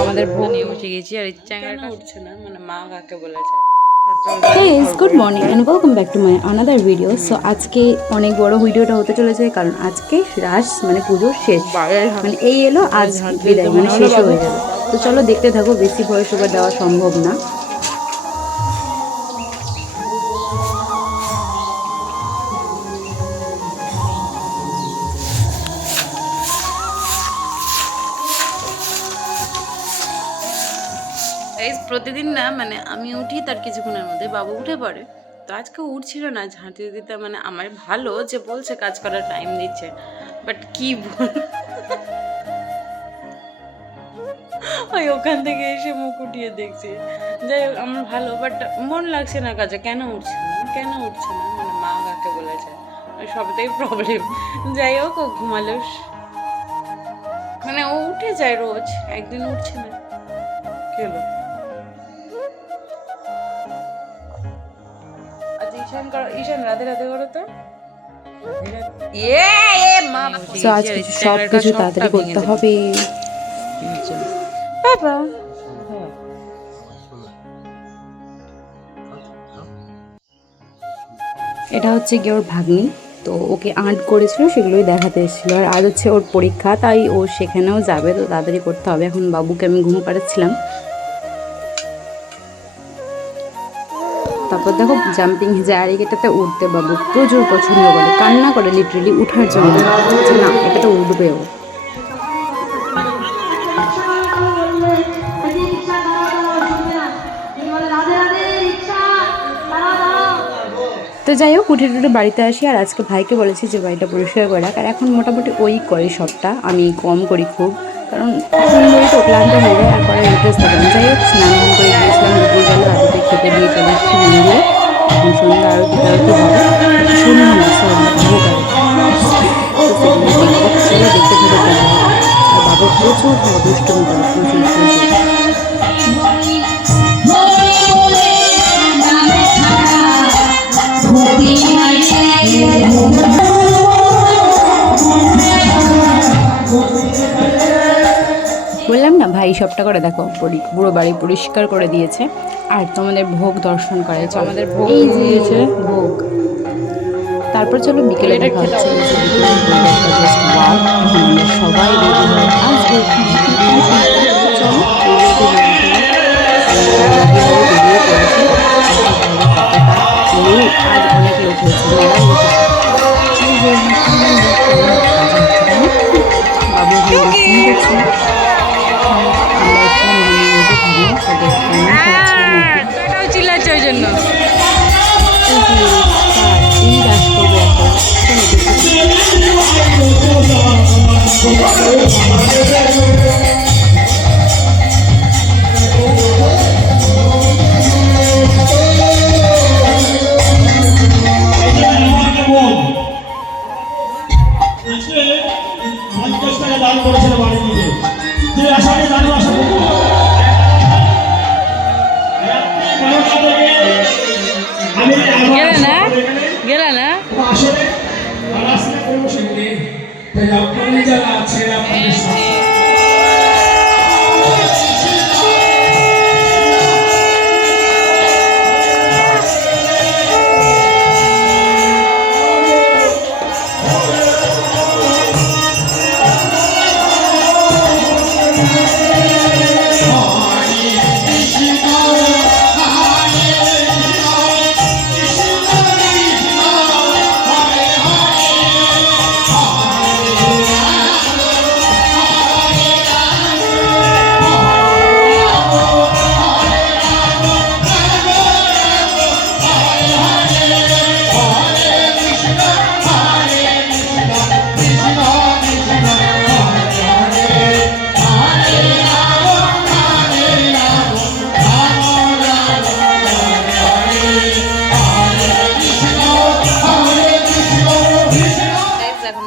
আমাদের ভোগ নিয়ে বসে গেছি আর চ্যাংড়াটা উঠছে না, মানে মা কাকে বলেছে। Guys, good morning and welcome back to my another video. So আজকে অনেক বড় ভিডিওটা হতে চলেছে কারণ আজকে রাস মানে পুজোর শেষ, মানে এই এলো আজ বিদায়, মানে শেষ হয়ে যাবে। তো চলো দেখতে থাকো, বেশি ভয়েস ওভার দেওয়া সম্ভব না। প্রতিদিন না মানে আমি উঠি তার কিছুক্ষণের মধ্যে বাবু উঠে পড়ে, তো আজকে উঠছিল না ঝাঁটি দিতে, মানে আমার ভালো যে বলছে কাজ করার টাইম দিচ্ছে, বাট কি বল ওই ওখান থেকে এসে মুখ উঠিয়ে দেখছি। যাই হোক আমার ভালো, বাট মন লাগছে না কাজে, কেন উঠছে না মানে মা কাকে বলেছে, ওই সবটাই প্রবলেম। যাই হোক ও ঘুমালো, মানে ও উঠে যায় রোজ, একদিন উঠছে না, কি হলো? ঈশান রাধে রাধে করো তো। So আজকে সব কিছু তাড়াতাড়ি করতে হবে। বাবা এটা হচ্ছে গিয়ে ওর ভাগ্নি, তো ওকে আর্ট করেছিল সেগুলোই দেখাতে এসেছিলো। আর আজ হচ্ছে ওর পরীক্ষা, তাই ও সেখানেও যাবে, তো তাড়াতাড়ি করতে হবে। এখন বাবুকে আমি ঘুম পাড়াচ্ছিলাম। তারপর দেখো জাম্পিং জায়গাটাতে উঠতে বাবু প্রচুর পছন্দ করে, কান্না করে লিটারেলি উঠার জন্য, যে না এটাতে উঠবে ও। তো যাই হোক উঠে টুটে বাড়িতে আসি, আর আজকে ভাইকে বলেছি যে বাড়িটা পরিষ্কার করে রাখ, আর এখন মোটামুটি ওই করে সবটা, আমি কম করি খুব, কারণ সুন্দরী তো ক্লান্ত হয়ে যায় আর করার ইন্টারেস্ট থাকে না। যাই হোক স্নান ধান করে গিয়েছিলাম দুপুরবেলা, আদিকে খেতে দিয়ে চলে এসেছি মন্দিরে। এখন সন্ধ্যা আরতি টারতি হবে, সন্ধ্যা না সরি ভোগ আরতি, তো সেগুলো দেখবো। চলো দেখতে থাকো কেমন। আর বাবু প্রচুর দুষ্টুমি করে, প্রচুর বললাম না ভাই সবটা করে দেখো, পুরো বাড়ি পরিষ্কার করে দিয়েছে। আর তোমাদের ভোগ দর্শন করে, আমাদের ভোগ দিয়েছে ভোগ। তারপর চলো বিকেলে দেখা হচ্ছে। সবাই আজ অনেক লোক হয়েছে, বাবু করছে। চিল্লাচ্ছে ওই জন্য। গেলে না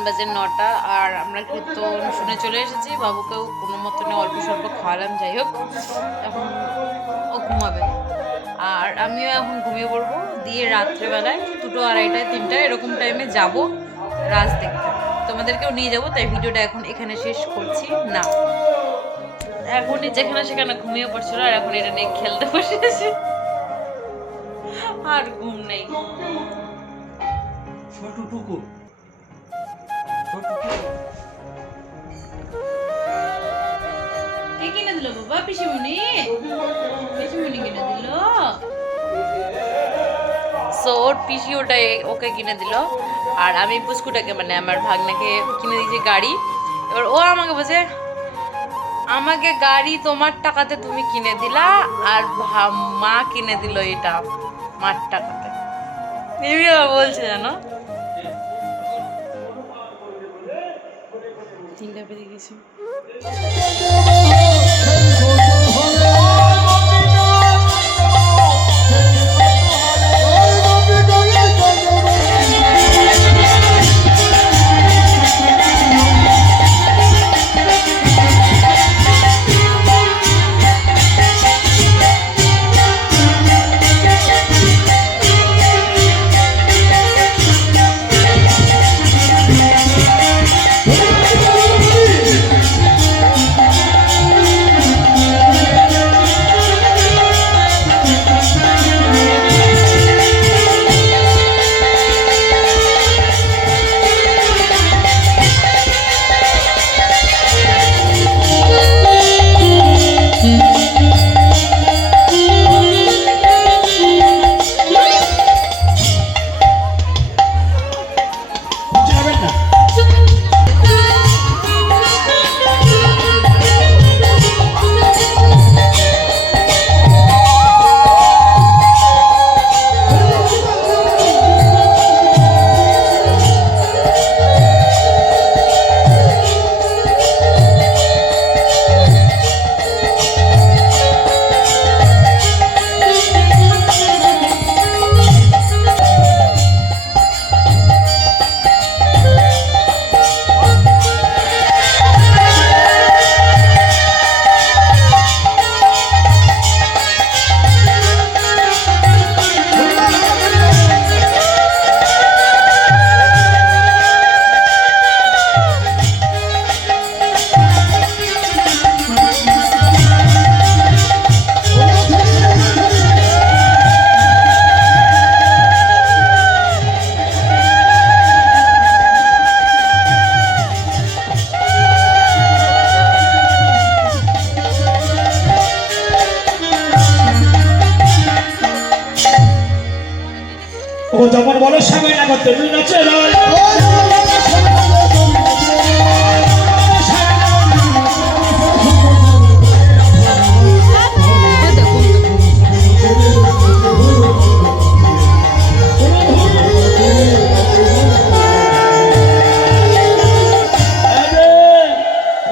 বাজে 9টা, আর আমরা কীর্তন শুনে চলে এসেছি। বাবুকেও কোনো মতনে অল্প স্বল্প খাওয়ালাম। যাই হোক এখন ও ঘুমাবে, আর আমিও এখন ঘুমিয়ে পড়বো। দিয়ে রাত্রেবেলায় 2টো 2:30 3টা এরকম টাইমে যাব রাজ দেখতে। তোমাদের তোমাদেরকেও নিয়ে যাবো, তাই ভিডিওটা এখন এখানে শেষ করছি না। এখনই যেখানে সেখানে ঘুমিয়ে পড়ছিল, আর এখন এটা নিয়ে খেলতে বসেছে, আর ঘুম নেই। কে কিনে দিল বাবা? পিসিমণি কিনে দিল। সো ওর পিসি ওটাই ওকে কিনে দিল, আর আমি পুস্কুটাকে মানে আমার ভাগ্নাকে কিনে দিয়েছি গাড়ি। এবার ও আমাকে বলছে, আমাকে গাড়ি তোমার টাকাতে তুমি কিনে দিলা, আর মা কিনে দিল এটা মার টাকাতে। এমনি বলছে জানো, তিনটা বেরিয়ে গেছি। ও যখন বলো সবাই না করতে তুই নাচে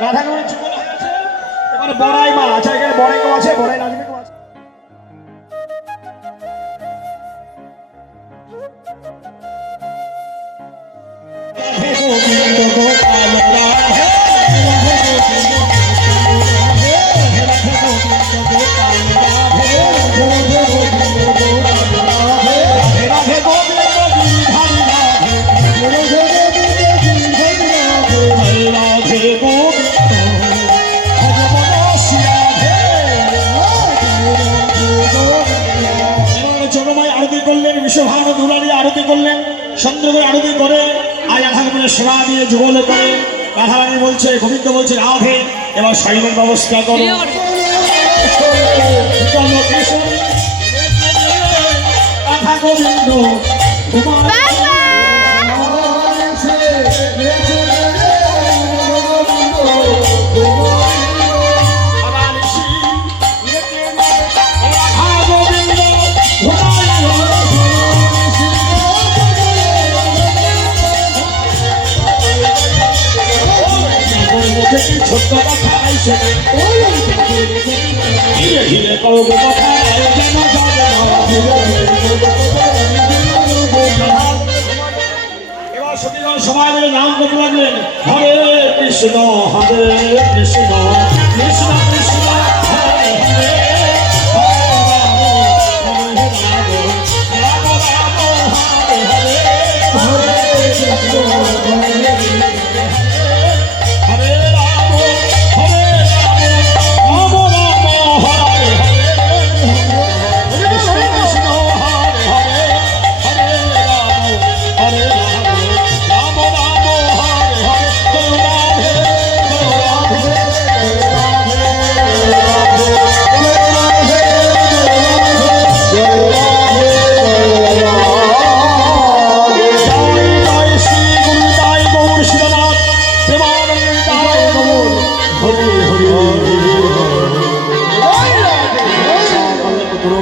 রাধা কেমন চুপল হয়ে আছে। এবার বড়াই মা আচ্ছা, এখানে বড়াই কেউ আছে? বড়াই নাচবে কেউ আছে? বিশ্বভারত দুলারি আরতি করলেন, চন্দ্রকে আরতি করে আয়া ঠাকুরের সেবা দিয়ে যুগলে করে রাধারানী বলছে, গোবিন্দ বলছে রাধে, এবার সাইলের ব্যবস্থা করো। রাধা গোবিন্দ ছোট্ট কথা আইসে হিরে হিরে করবো কথা এবার সতীগণ সময় মিলে নাম করতে লাগলেন, হরে কৃষ্ণ হরে কৃষ্ণ কৃষ্ণ কৃষ্ণ হরে হরে হরে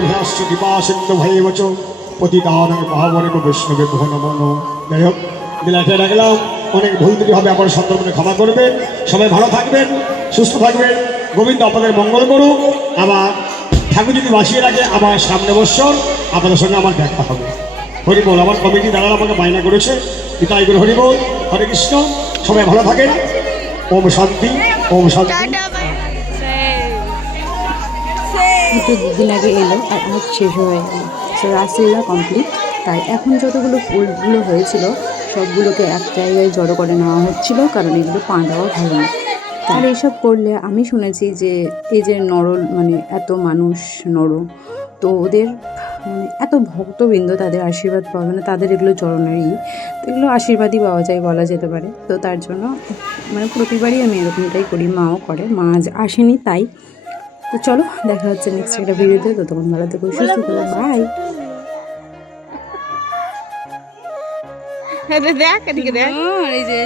ভ্যাস্য কৃপা সিন্ধু ভয়ে বচ পতিতানাং মহাবনে বৈষ্ণবে ভো নমো নমঃ। যাই হোক বিলাসে রাখলাম, অনেক ভুল ত্রুটি হবে, আপনার সন্তর্পণে ক্ষমা করবেন। সবাই ভালো থাকবেন, সুস্থ থাকবেন, গোবিন্দ আপনাদের মঙ্গল করুক। আবার ঠাকুর যদি বাসিয়ে রাখে, আবার সামনে বছর আপনাদের সঙ্গে আমার দেখা হবে। হরিবোল। আমার কমিটি দাদারা আমাকে বায়না করেছে, পিতাই করে হরিবোল। হরে কৃষ্ণ। সবাই ভালো থাকেন। ওম শান্তি, ওম শান্তি। দুটো দিন আগে এলো আর আজ শেষ হয়ে গেল। So raslila complete. তাই এখন যতগুলো ফুলগুলো হয়েছিল সবগুলোকে এক জায়গায় জড়ো করে নেওয়া হচ্ছিল, কারণ এগুলো পা দেওয়া ভালো না। আর এইসব করলে আমি শুনেছি যে এই যে মানে এত মানুষ তো ওদের মানে এত ভক্তবৃন্দ তাদের আশীর্বাদ পাবে না, তাদের এগুলো চরণেরই, তো এগুলো আশীর্বাদই পাওয়া যায় বলা যেতে পারে। তো তার জন্য মানে প্রতিবারই আমি এরকমটাই করি, মাও করে। মা আজ আসেনি তাই। তো চলো দেখা হচ্ছে নেক্সট একটা ভিডিওতে। তো তখন ভালো থেকো, সুস্থ থেকো, বাই। দেখ এদিকে দেখ। এই যে